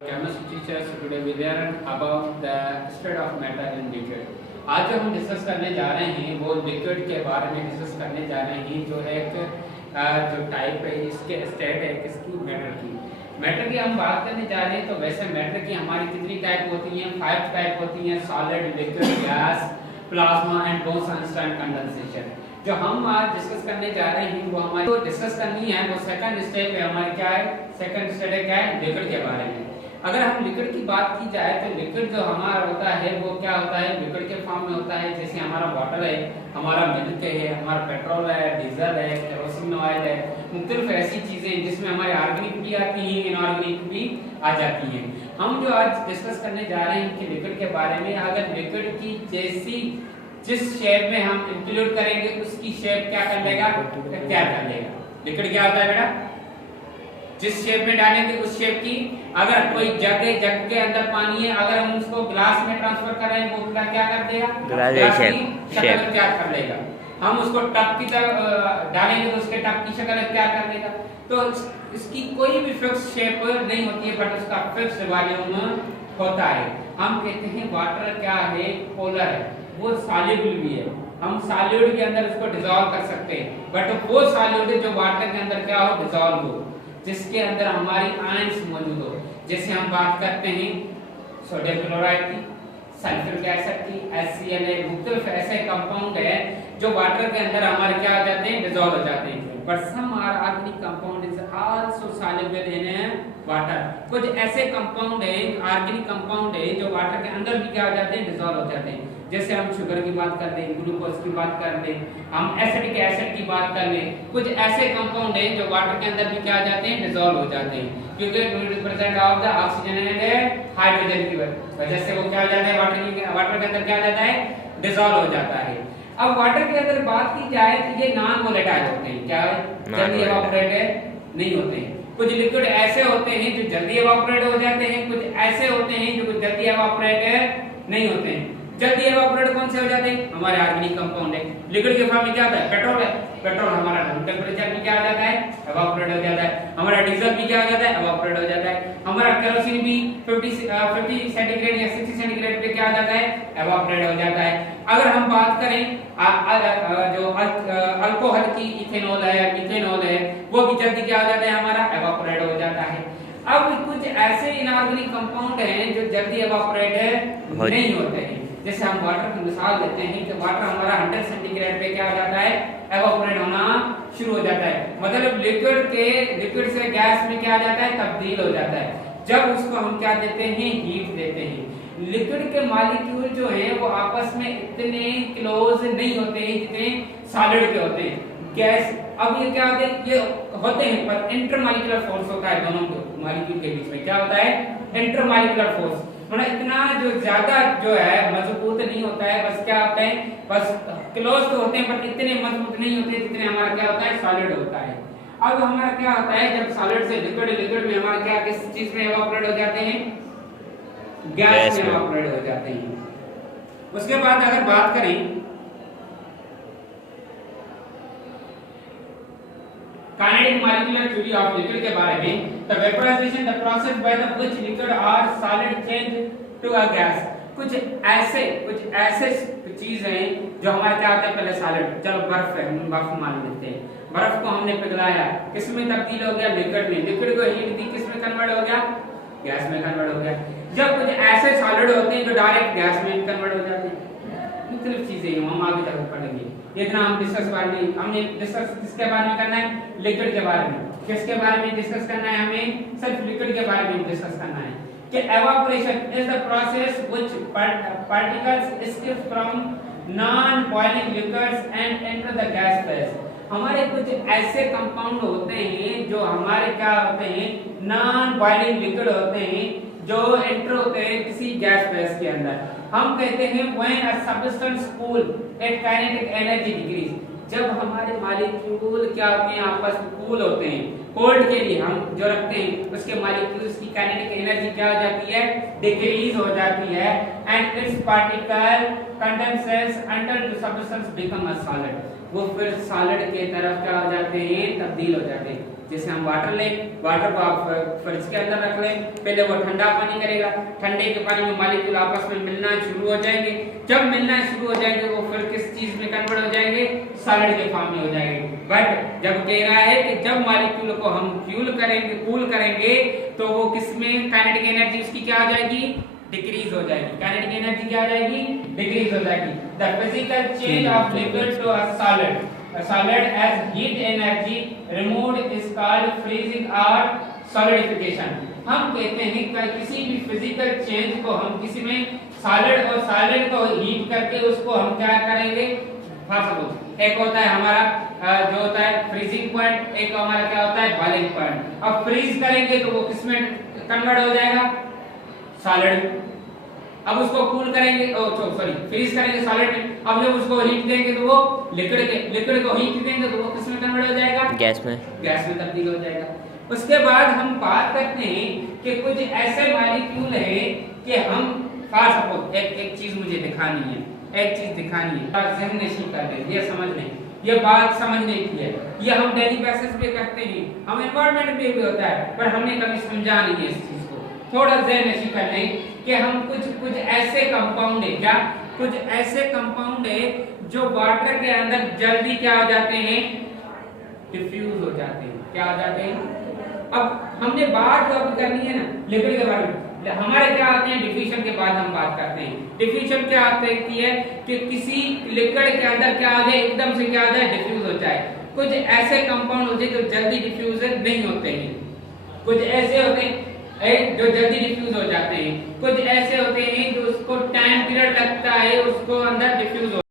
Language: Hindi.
Chemistry teacher, so today we learn about the state of matter in liquid. आज जो हम डिस्कस करने जा रहे हैं वो लिक्विड के बारे में डिस्कस करने जा रहे हैं, जो है एक जो टाइप है इसके स्टेट है किसकी, मैटर की। मैटर की हम बात करने जा रहे हैं तो वैसे मैटर की हमारी कितनी टाइप होती हैं? 5 टाइप होती हैं, solid, liquid, gas, plasma and Bose Einstein condensation. जो हम आज डिस्कस करने जा रहे हैं वो हमारी जो डिस्कस करनी है वो सेकंड स्टेप है हमारी, क्या है सेकंड स्टेप है, क्या है लिक्विड के बारे में। अगर हम लिक्विड की बात की जाए तो लिक्विड जो हमारा होता है वो क्या होता है, लिक्विड के फॉर्म में होता है। जैसे हमारा वाटर है, हमारा मिल्क है, हमारा पेट्रोल है, डीजल है, केरोसिन ऑयल है, मुख्तलिफ ऐसी चीजें जिसमें हमारे ऑर्गेनिक भी आती हैं, इनऑर्गेनिक भी आ जाती हैं। हम जो आज डिस्कस करने जा रहे हैं कि लिक्विड के बारे में, अगर लिक्विड की जैसी जिस शेप में हम इंक्लूड करेंगे उसकी शेप क्या कर लेगा, क्या कर लेगा। लिक्विड क्या होता है बेटा, जिस शेप में डालेंगे उस शेप की। अगर कोई जग के अंदर पानी है, अगर हम उसको ग्लास में ट्रांसफर कर रहे हैं वो क्या कर देगा, ग्लास की शक्ल तैयार कर लेगा। हम उसको टब की तरह डालेंगे तो उसके टब की शक्ल तैयार कर लेगा। तो इसकी कोई भी फिक्स शेप नहीं होती है, बट उसका फिक्स वॉल्यूम होता है। हम कहते हैं वाटर क्या है, पोलर है, वो सॉल्युबल भी है। हम सॉल्यूट के अंदर उसको डिसॉल्व कर सकते हैं, बट वो सॉल्यूट जो वाटर के अंदर क्या हो, डिसॉल्व हो, जिसके अंदर हमारी आयंस मौजूद हो। जैसे हम बात करते हैं सोडियम क्लोराइड की, सल्फ्यूरिक एसिड की, HCl, मुख्तलिफ ऐसे कंपाउंड है जो वाटर के अंदर हमारे क्या हो जाते हैं, डिसॉल्व हो जाते हैं। But some are organic compound is also soluble in water. कुछ ऐसे कंपाउंड है, ऑर्गेनिक कंपाउंड है जो वाटर के अंदर भी क्या हो जाते हैं, डिसॉल्व हो जाते हैं। जैसे हम शुगर की बात कर लें, ग्लूकोज की बात कर लें, हम एसिडिक एसिड की बात कर लें, कुछ ऐसे कंपाउंड हैं जो वाटर के अंदर भी क्या आ जाते हैं, डिसॉल्व हो जाते हैं, क्योंकि 20% of the oxygen and hydrogen की वजह से वो क्या हो जाता है, वाटर के अंदर क्या आ जाता है, डिसॉल्व हो जाता है। अब वाटर के अंदर बात की जाए तो ये नॉन वोलेटाइल होते हैं, क्या है, जल्दी इवापोरेट नहीं होते हैं। कुछ लिक्विड ऐसे होते हैं जो जल्दी इवापोरेट हो जाते हैं, कुछ ऐसे होते हैं जो जल्दी इवापोरेट नहीं होते हैं। जल्दी एवापोरेट कौन से हो जाते हैं, हमारे ऑर्गेनिक कंपाउंड है। लिक्विड के फॉर्म में क्या होता है, पेट्रोल है, पेट्रोल हमारा रूम टेंपरेचर में क्या हो जाता है, एवापोरेट हो जाता है। हमारा डीजल भी क्या हो जाता है, एवापोरेट हो जाता है। हमारा केरोसिन भी 50 सेंटीग्रेड या 60 सेंटीग्रेड पे क्या हो जाता है, एवापोरेट हो जाता है। अगर हम बात करें जो अल्कोहल की, इथेनॉल है, मिथेनॉल है, वो भी जल्दी क्या हो जाता है, हमारा एवापोरेट हो जाता है। अब कुछ ऐसे इनऑर्गेनिक कंपाउंड हैं जो जल्दी एवापोरेट नहीं होते हैं। जैसे हम वाटर की मिसाल देते हैं कि वाटर हमारा 100 सेंटीग्रेड पे क्या हो जाता है, एवापोरेट होना शुरू हो जाता है। मतलब लिक्विड से गैस में क्या आ जाता है, तब्दील हो जाता है। जब उसको हम क्या देते हैं, हीट देते हैं। लिक्विड के मॉलिक्यूल जो है वो आपस में इतने क्लोज नहीं होते हैं जितने सॉलिड के होते हैं। गैस अब ये क्या होते हैं, ये होते हैं पर इंटरमॉलिक्यूलर फोर्स होता है दोनों मॉलिक्यूल के बीच में, क्या होता है, इंटरमॉलिक्यूलर फोर्स। मतलब इतना जो ज्यादा जो है मजबूत नहीं होता है, बस क्या होता है, बस क्लोज तो होते हैं पर इतने मजबूत नहीं होते जितने हमारा क्या होता है, सॉलिड होता है। अब हमारा क्या होता है, जब सॉलिड से लिक्विड, लिक्विड में हमारा क्या किस चीज में एवापोरेट हो जाते हैं, गैस में एवापोरेट हो जाते हैं। उसके बाद अगर बात करें kinetic molecular theory of liquid के बारे में, the vaporization the process by the which liquid or solid change to a gas। कुछ ऐसे चीज हैं जो हमारे क्या होता है, पहले सॉलिड, चलो बर्फ है, हम बर्फ मान लेते हैं। बर्फ को हमने पिघलाया, किस में तब्दील हो गया, लिक्विड में। लिक्विड को हीट दी, किस में कन्वर्ट हो गया, गैस में कन्वर्ट हो गया। जब कुछ ऐसे सॉलिड होते हैं जो डायरेक्ट गैस में कन्वर्ट हो जाते हैं। मुख्तलिफ चीजें हम आगे तक पढ़ेंगे। इतना हम डिस्कस बारे में, हमने डिस्कस किसके बारे में करना है, लिक्विड के बारे में। किसके बारे में डिस्कस करना है, हमें सिर्फ लिक्विड के बारे में डिस्कस करना है कि evaporation is the process which particles escape from non boiling liquids and enter the gas phase. हमारे कुछ ऐसे कंपाउंड होते हैं जो हमारे क्या होते हैं, नॉन बॉइलिंग लिक्विड होते हैं जो एंटर होते हैं किसी गैस फेज के अंदर। हम कहते हैं when a substance cool at kinetic energy decrease. जब हमारे मॉलिक्यूल क्या होते हैं, आपस में कूल होते हैं, कोल्ड के लिए हम जो रखते हैं उसके मॉलिक्यूल्स की काइनेटिक एनर्जी क्या हो जाती है, डिक्रीज हो जाती है। And it's particle condenses until the substance become a solid. वो फिर सॉलिड के तरफ क्या हो जाते हैं, तब्दील हो जाते हैं। जैसे हम वाटर लें, वाटर को आप फ्रिज के अंदर रख लें, पहले वो ठंडा पानी करेगा, ठंडे के पानी में मॉलिक्यूल आपस में मिलना शुरू हो जाएंगे। जब मिलना शुरू हो जाएंगे वो फिर किस चीज में कन्वर्ट हो जाएंगे, सॉलिड के फॉर्म में हो जाएंगे। बट जब कह रहा है कि जब मॉलिक्यूल को हम फ्यूल करेंगे, कूल करेंगे, तो वो किसमें काइनेटिक एनर्जी उसकी क्या हो जाएगी, डिक्रीज हो जाएगी। काइनेटिक एनर्जी क्या हो जाएगी, डिक्रीज हो जाएगी। The physical change of liquid to a solid, a solid as heat energy removed is called freezing or solidification। हम कहते हैं कि किसी भी फिजिकल चेंज को हम किसी में सॉलिड और सॉलिड को हीट करके उसको हम क्या करेंगे, एक होता है हमारा जो होता है फ्रीजिंग पॉइंट, एक हमारा क्या होता है बॉइलिंग पॉइंट। अब फ्रीज करेंगे तो वो किसमें कन्वर्ट हो जाएगा, सॉलिड। अब उसको कूल करेंगे, सॉरी फ्रीज करेंगे सॉलिड में। अब जब उसको हीट देंगे तो वो लिक्विड को हीट देंगे तो वो किस में कन्वर्ट हो जाएगा, गैस में तब्दील हो जाएगा। उसके बाद हम बात करते हैं कि कुछ ऐसे मॉलिक्यूल है कि हम फॉर सपोज एक चीज मुझे दिखानी है, जहन नशीं कर लें, ये समझ लें, ये बात समझने की है, ये हम डेली बेसिस पे करते हैं, हम एनवायरनमेंट में भी होता है, पर हमने कभी समझा नहीं है इस चीज को। थोड़ा जहन नशीं कर लें कि हम कुछ ऐसे कंपाउंड है, क्या कुछ ऐसे कंपाउंड है जो वाटर के अंदर जल्दी क्या हो जाते हैं, डिफ्यूज हो जाते हैं। क्या हो जाते हैं, अब हमने बात जो अभी करनी है ना लिक्विड के बारे में, हमारे क्या आते हैं डिफ्यूजन के बाद हम बात करते हैं। डिफ्यूजन क्या होती है कि किसी लिक्विड के अंदर क्या हो जाए, एकदम से क्या हो जाए, डिफ्यूज हो जाए। कुछ ऐसे कंपाउंड होते हैं जो जल्दी डिफ्यूज नहीं होते हैं, कुछ ऐसे होते हैं जो जल्दी डिफ्यूज हो जाते हैं, कुछ ऐसे होते हैं जो उसको टाइम पीरियड लगता है उसको अंदर डिफ्यूज